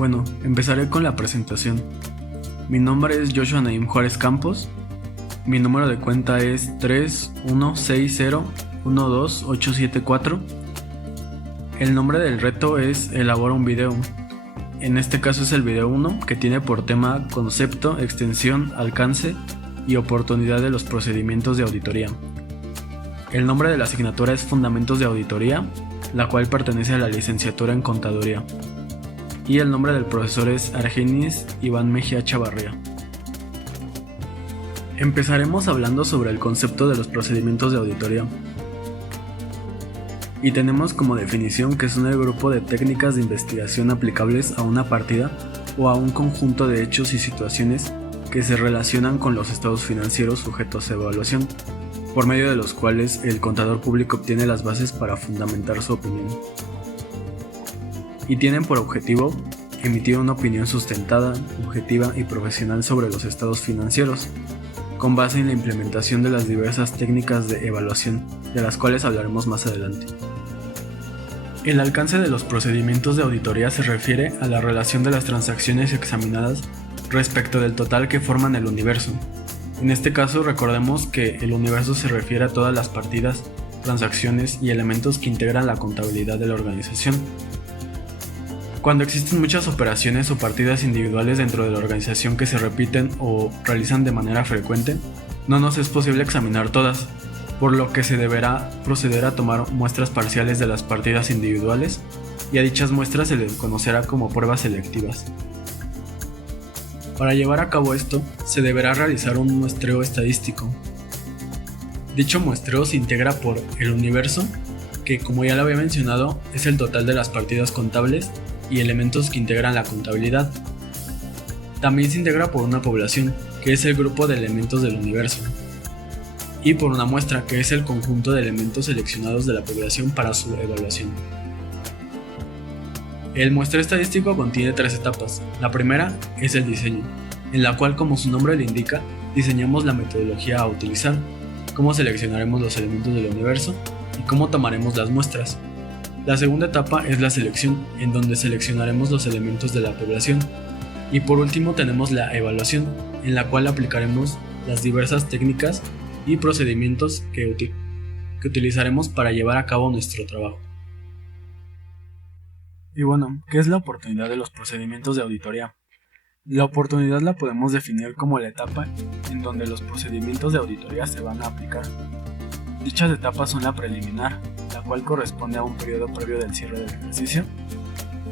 Bueno, empezaré con la presentación. Mi nombre es Joshua Naim Juárez Campos. Mi número de cuenta es 316012874. El nombre del reto es Elabora un video. En este caso es el video 1, que tiene por tema concepto, extensión, alcance y oportunidad de los procedimientos de auditoría. El nombre de la asignatura es Fundamentos de Auditoría, la cual pertenece a la licenciatura en Contaduría. Y el nombre del profesor es Argenis Iván Mejía Chavarría. Empezaremos hablando sobre el concepto de los procedimientos de auditoría. Y tenemos como definición que son el grupo de técnicas de investigación aplicables a una partida o a un conjunto de hechos y situaciones que se relacionan con los estados financieros sujetos a evaluación, por medio de los cuales el contador público obtiene las bases para fundamentar su opinión. Y tienen por objetivo emitir una opinión sustentada, objetiva y profesional sobre los estados financieros, con base en la implementación de las diversas técnicas de evaluación, de las cuales hablaremos más adelante. El alcance de los procedimientos de auditoría se refiere a la relación de las transacciones examinadas respecto del total que forman el universo. En este caso, recordemos que el universo se refiere a todas las partidas, transacciones y elementos que integran la contabilidad de la organización. Cuando existen muchas operaciones o partidas individuales dentro de la organización que se repiten o realizan de manera frecuente, no nos es posible examinar todas, por lo que se deberá proceder a tomar muestras parciales de las partidas individuales, y a dichas muestras se les conocerá como pruebas selectivas. Para llevar a cabo esto, se deberá realizar un muestreo estadístico. Dicho muestreo se integra por el universo, que como ya lo había mencionado, es el total de las partidas contables y elementos que integran la contabilidad. También se integra por una población, que es el grupo de elementos del universo, y por una muestra, que es el conjunto de elementos seleccionados de la población para su evaluación. El muestreo estadístico contiene 3 etapas. La primera es el diseño, en la cual, como su nombre le indica, diseñamos la metodología a utilizar, cómo seleccionaremos los elementos del universo y cómo tomaremos las muestras. La segunda etapa es la selección, en donde seleccionaremos los elementos de la población. Y por último tenemos la evaluación, en la cual aplicaremos las diversas técnicas y procedimientos que utilizaremos para llevar a cabo nuestro trabajo. Y bueno, ¿qué es la oportunidad de los procedimientos de auditoría? La oportunidad la podemos definir como la etapa en donde los procedimientos de auditoría se van a aplicar. Dichas etapas son la preliminar, la cual corresponde a un periodo previo del cierre del ejercicio.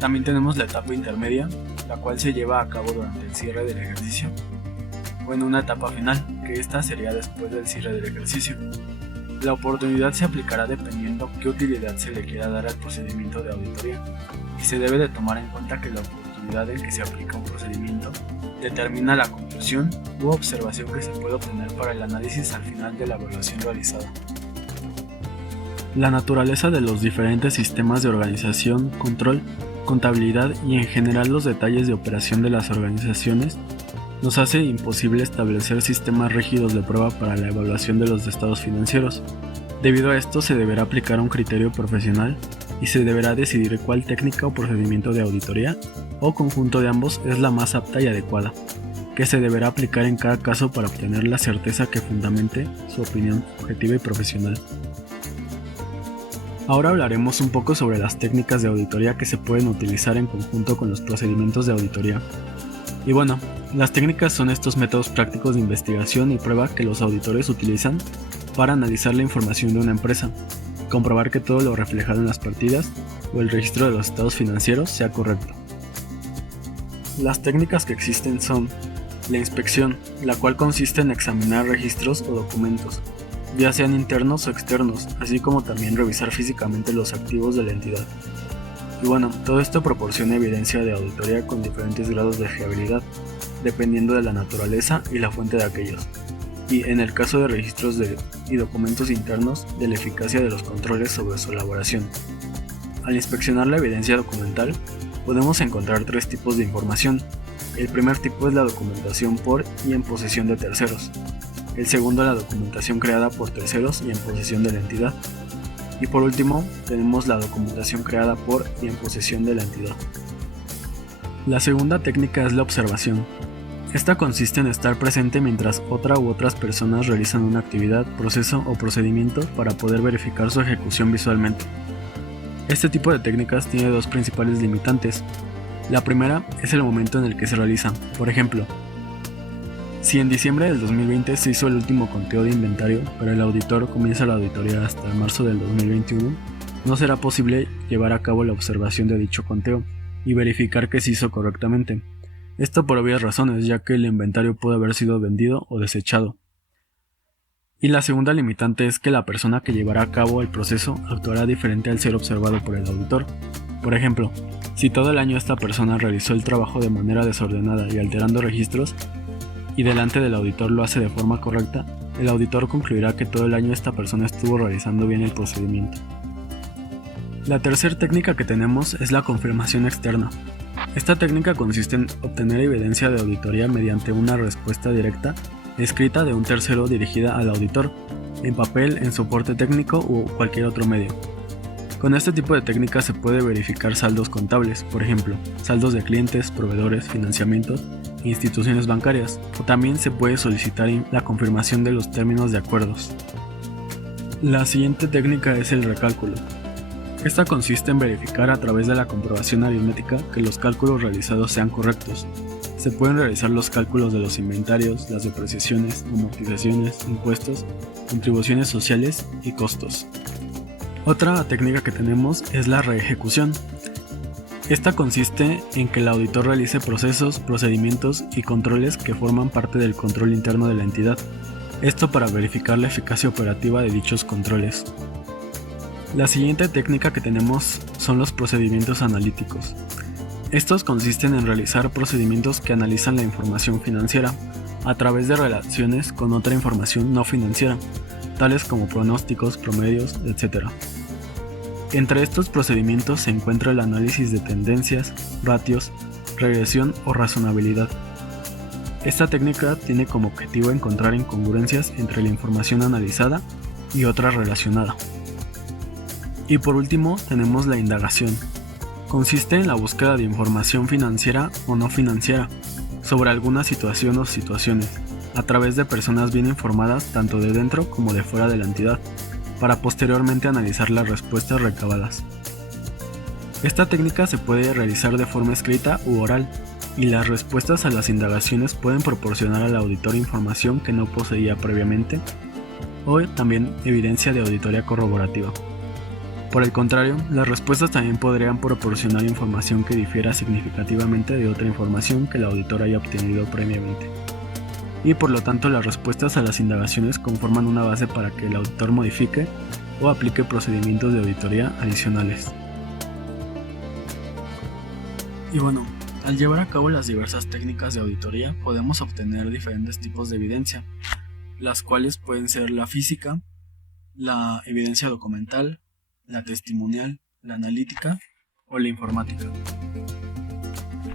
También tenemos la etapa intermedia, la cual se lleva a cabo durante el cierre del ejercicio, o en una etapa final, que esta sería después del cierre del ejercicio. La oportunidad se aplicará dependiendo qué utilidad se le quiera dar al procedimiento de auditoría, y se debe de tomar en cuenta que la oportunidad en que se aplica un procedimiento determina la conclusión u observación que se puede obtener para el análisis al final de la evaluación realizada. La naturaleza de los diferentes sistemas de organización, control, contabilidad y en general los detalles de operación de las organizaciones nos hace imposible establecer sistemas rígidos de prueba para la evaluación de los estados financieros. Debido a esto se deberá aplicar un criterio profesional y se deberá decidir cuál técnica o procedimiento de auditoría o conjunto de ambos es la más apta y adecuada, que se deberá aplicar en cada caso para obtener la certeza que fundamente su opinión objetiva y profesional. Ahora hablaremos un poco sobre las técnicas de auditoría que se pueden utilizar en conjunto con los procedimientos de auditoría. Y bueno, las técnicas son estos métodos prácticos de investigación y prueba que los auditores utilizan para analizar la información de una empresa, comprobar que todo lo reflejado en las partidas o el registro de los estados financieros sea correcto. Las técnicas que existen son la inspección, la cual consiste en examinar registros o documentos, ya sean internos o externos, así como también revisar físicamente los activos de la entidad. Y bueno, todo esto proporciona evidencia de auditoría con diferentes grados de fiabilidad, dependiendo de la naturaleza y la fuente de aquellos. Y en el caso de registros y documentos internos, de la eficacia de los controles sobre su elaboración. Al inspeccionar la evidencia documental, podemos encontrar 3 tipos de información. El primer tipo es la documentación por y en posesión de terceros. El segundo, la documentación creada por terceros y en posesión de la entidad. Y por último, tenemos la documentación creada por y en posesión de la entidad. La segunda técnica es la observación. Esta consiste en estar presente mientras otra u otras personas realizan una actividad, proceso o procedimiento para poder verificar su ejecución visualmente. Este tipo de técnicas tiene dos principales limitantes. La primera es el momento en el que se realiza. Por ejemplo, si en diciembre del 2020 se hizo el último conteo de inventario, pero el auditor comienza la auditoría hasta marzo del 2021, no será posible llevar a cabo la observación de dicho conteo y verificar que se hizo correctamente. Esto por obvias razones, ya que el inventario puede haber sido vendido o desechado. Y la segunda limitante es que la persona que llevará a cabo el proceso actuará diferente al ser observado por el auditor. Por ejemplo, si todo el año esta persona realizó el trabajo de manera desordenada y alterando registros, y delante del auditor lo hace de forma correcta, el auditor concluirá que todo el año esta persona estuvo realizando bien el procedimiento. La tercera técnica que tenemos es la confirmación externa. Esta técnica consiste en obtener evidencia de auditoría mediante una respuesta directa escrita de un tercero dirigida al auditor, en papel, en soporte técnico u cualquier otro medio. Con este tipo de técnica se puede verificar saldos contables, por ejemplo, saldos de clientes, proveedores, financiamientos e instituciones bancarias, o también se puede solicitar la confirmación de los términos de acuerdos. La siguiente técnica es el recálculo. Esta consiste en verificar a través de la comprobación aritmética que los cálculos realizados sean correctos. Se pueden realizar los cálculos de los inventarios, las depreciaciones, amortizaciones, impuestos, contribuciones sociales y costos. Otra técnica que tenemos es la reejecución. Esta consiste en que el auditor realice procesos, procedimientos y controles que forman parte del control interno de la entidad. Esto para verificar la eficacia operativa de dichos controles. La siguiente técnica que tenemos son los procedimientos analíticos. Estos consisten en realizar procedimientos que analizan la información financiera a través de relaciones con otra información no financiera, tales como pronósticos, promedios, etc. Entre estos procedimientos se encuentra el análisis de tendencias, ratios, regresión o razonabilidad. Esta técnica tiene como objetivo encontrar incongruencias entre la información analizada y otra relacionada. Y por último tenemos la indagación. Consiste en la búsqueda de información financiera o no financiera sobre alguna situación o situaciones, a través de personas bien informadas tanto de dentro como de fuera de la entidad, para posteriormente analizar las respuestas recabadas. Esta técnica se puede realizar de forma escrita u oral, y las respuestas a las indagaciones pueden proporcionar al auditor información que no poseía previamente, o también evidencia de auditoría corroborativa. Por el contrario, las respuestas también podrían proporcionar información que difiera significativamente de otra información que el auditor haya obtenido previamente. Y por lo tanto, las respuestas a las indagaciones conforman una base para que el auditor modifique o aplique procedimientos de auditoría adicionales. Y bueno, al llevar a cabo las diversas técnicas de auditoría podemos obtener diferentes tipos de evidencia, las cuales pueden ser la física, la evidencia documental, la testimonial, la analítica o la informática.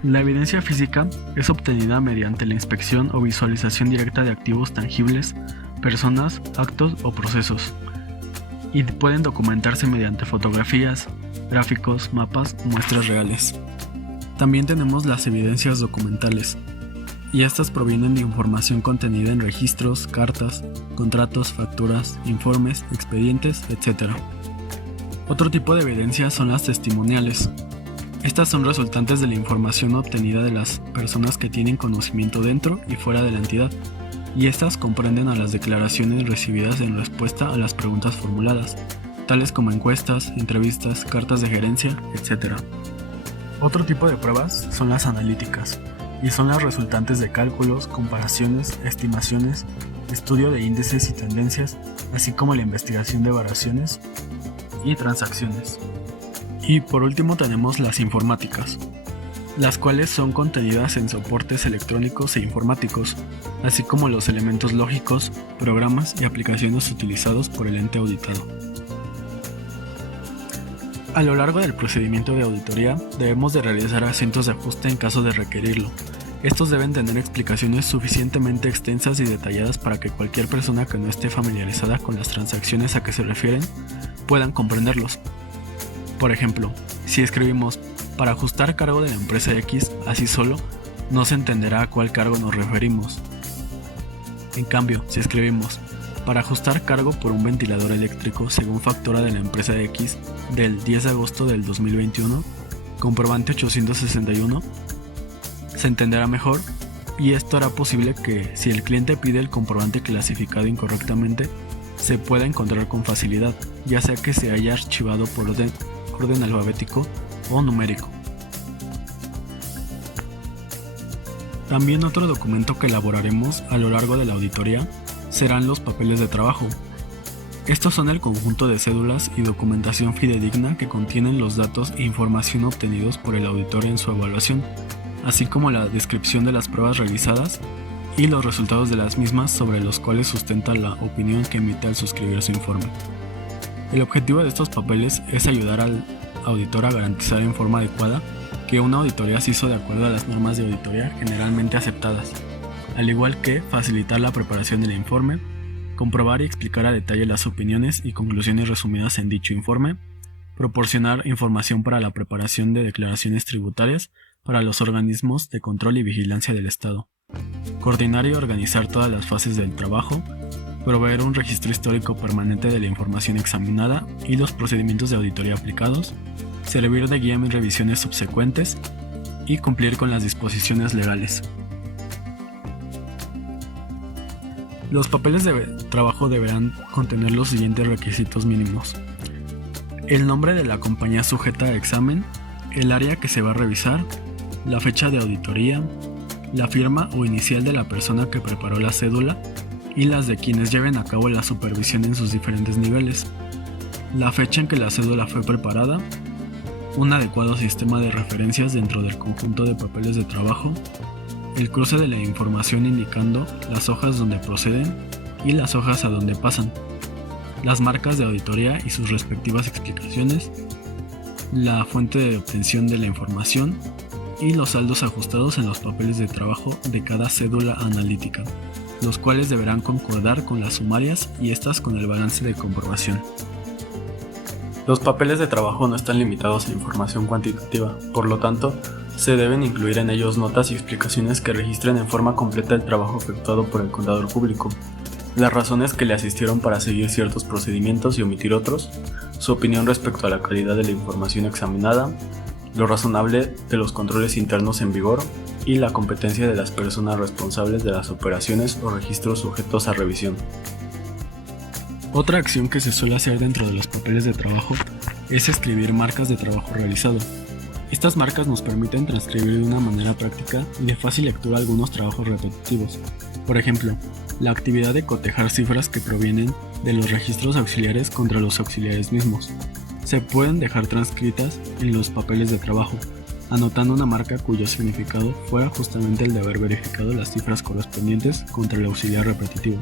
La evidencia física es obtenida mediante la inspección o visualización directa de activos tangibles, personas, actos o procesos, y pueden documentarse mediante fotografías, gráficos, mapas o muestras reales. También tenemos las evidencias documentales, y estas provienen de información contenida en registros, cartas, contratos, facturas, informes, expedientes, etc. Otro tipo de evidencias son las testimoniales. Estas son resultantes de la información obtenida de las personas que tienen conocimiento dentro y fuera de la entidad, y estas comprenden a las declaraciones recibidas en respuesta a las preguntas formuladas, tales como encuestas, entrevistas, cartas de gerencia, etc. Otro tipo de pruebas son las analíticas, y son las resultantes de cálculos, comparaciones, estimaciones, estudio de índices y tendencias, así como la investigación de variaciones y transacciones. Y por último tenemos las informáticas, las cuales son contenidas en soportes electrónicos e informáticos, así como los elementos lógicos, programas y aplicaciones utilizados por el ente auditado. A lo largo del procedimiento de auditoría debemos de realizar acentos de ajuste en caso de requerirlo. Estos deben tener explicaciones suficientemente extensas y detalladas para que cualquier persona que no esté familiarizada con las transacciones a que se refieren puedan comprenderlos. Por ejemplo, si escribimos Para ajustar cargo de la empresa X, así solo, no se entenderá a cuál cargo nos referimos. En cambio, si escribimos para ajustar cargo por un ventilador eléctrico según factura de la empresa X del 10 de agosto del 2021, comprobante 861, se entenderá mejor y esto hará posible que, si el cliente pide el comprobante clasificado incorrectamente, se pueda encontrar con facilidad, ya sea que se haya archivado por orden alfabético o numérico. También otro documento que elaboraremos a lo largo de la auditoría serán los papeles de trabajo. Estos son el conjunto de cédulas y documentación fidedigna que contienen los datos e información obtenidos por el auditor en su evaluación, así como la descripción de las pruebas realizadas y los resultados de las mismas sobre los cuales sustenta la opinión que emite al suscribir su informe. El objetivo de estos papeles es ayudar al auditor a garantizar en forma adecuada que una auditoría se hizo de acuerdo a las normas de auditoría generalmente aceptadas, al igual que facilitar la preparación del informe, comprobar y explicar a detalle las opiniones y conclusiones resumidas en dicho informe, proporcionar información para la preparación de declaraciones tributarias para los organismos de control y vigilancia del Estado, coordinar y organizar todas las fases del trabajo, proveer un registro histórico permanente de la información examinada y los procedimientos de auditoría aplicados, servir de guía en revisiones subsecuentes y cumplir con las disposiciones legales. Los papeles de trabajo deberán contener los siguientes requisitos mínimos: el nombre de la compañía sujeta a examen, el área que se va a revisar, la fecha de auditoría, la firma o inicial de la persona que preparó la cédula y las de quienes lleven a cabo la supervisión en sus diferentes niveles, la fecha en que la cédula fue preparada, un adecuado sistema de referencias dentro del conjunto de papeles de trabajo, el cruce de la información indicando las hojas donde proceden y las hojas a donde pasan, las marcas de auditoría y sus respectivas explicaciones, la fuente de obtención de la información y los saldos ajustados en los papeles de trabajo de cada cédula analítica, los cuales deberán concordar con las sumarias y estas con el balance de comprobación. Los papeles de trabajo no están limitados a información cuantitativa, por lo tanto, se deben incluir en ellos notas y explicaciones que registren en forma completa el trabajo efectuado por el contador público, las razones que le asistieron para seguir ciertos procedimientos y omitir otros, su opinión respecto a la calidad de la información examinada, lo razonable de los controles internos en vigor y la competencia de las personas responsables de las operaciones o registros sujetos a revisión. Otra acción que se suele hacer dentro de los papeles de trabajo es escribir marcas de trabajo realizado. Estas marcas nos permiten transcribir de una manera práctica y de fácil lectura algunos trabajos repetitivos. Por ejemplo, la actividad de cotejar cifras que provienen de los registros auxiliares contra los auxiliares mismos. Se pueden dejar transcritas en los papeles de trabajo, anotando una marca cuyo significado fuera justamente el de haber verificado las cifras correspondientes contra el auxiliar repetitivo.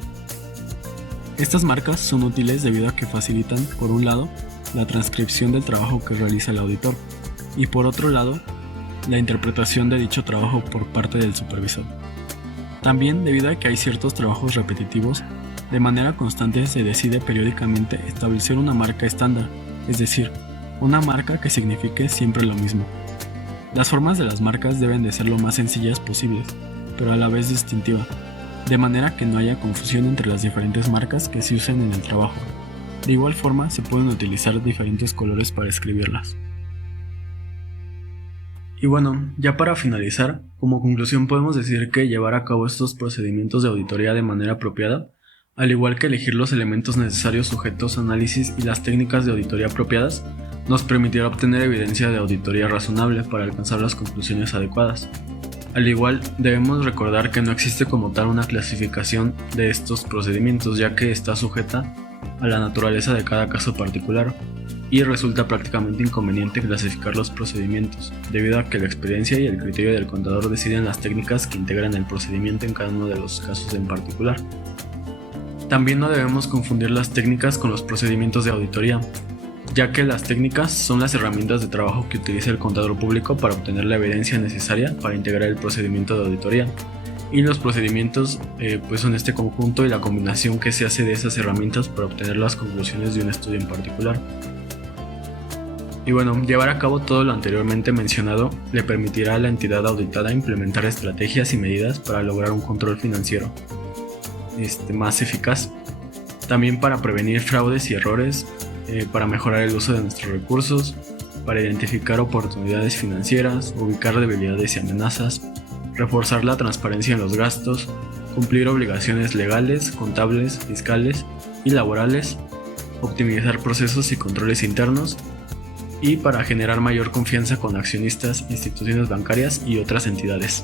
Estas marcas son útiles debido a que facilitan, por un lado, la transcripción del trabajo que realiza el auditor y por otro lado, la interpretación de dicho trabajo por parte del supervisor. También, debido a que hay ciertos trabajos repetitivos, de manera constante se decide periódicamente establecer una marca estándar, es decir, una marca que signifique siempre lo mismo. Las formas de las marcas deben de ser lo más sencillas posibles, pero a la vez distintiva, de manera que no haya confusión entre las diferentes marcas que se usen en el trabajo. De igual forma, se pueden utilizar diferentes colores para escribirlas. Y bueno, ya para finalizar, como conclusión podemos decir que llevar a cabo estos procedimientos de auditoría de manera apropiada, al igual que elegir los elementos necesarios sujetos a análisis y las técnicas de auditoría apropiadas, nos permitirá obtener evidencia de auditoría razonable para alcanzar las conclusiones adecuadas. Al igual, debemos recordar que no existe como tal una clasificación de estos procedimientos, ya que está sujeta a la naturaleza de cada caso particular, y resulta prácticamente inconveniente clasificar los procedimientos, debido a que la experiencia y el criterio del contador deciden las técnicas que integran el procedimiento en cada uno de los casos en particular. También no debemos confundir las técnicas con los procedimientos de auditoría, ya que las técnicas son las herramientas de trabajo que utiliza el contador público para obtener la evidencia necesaria para integrar el procedimiento de auditoría, y los procedimientos son este conjunto y la combinación que se hace de esas herramientas para obtener las conclusiones de un estudio en particular. Y bueno, llevar a cabo todo lo anteriormente mencionado le permitirá a la entidad auditada implementar estrategias y medidas para lograr un control financiero más eficaz. También para prevenir fraudes y errores, para mejorar el uso de nuestros recursos, para identificar oportunidades financieras, ubicar debilidades y amenazas, reforzar la transparencia en los gastos, cumplir obligaciones legales, contables, fiscales y laborales, optimizar procesos y controles internos, y para generar mayor confianza con accionistas, instituciones bancarias y otras entidades.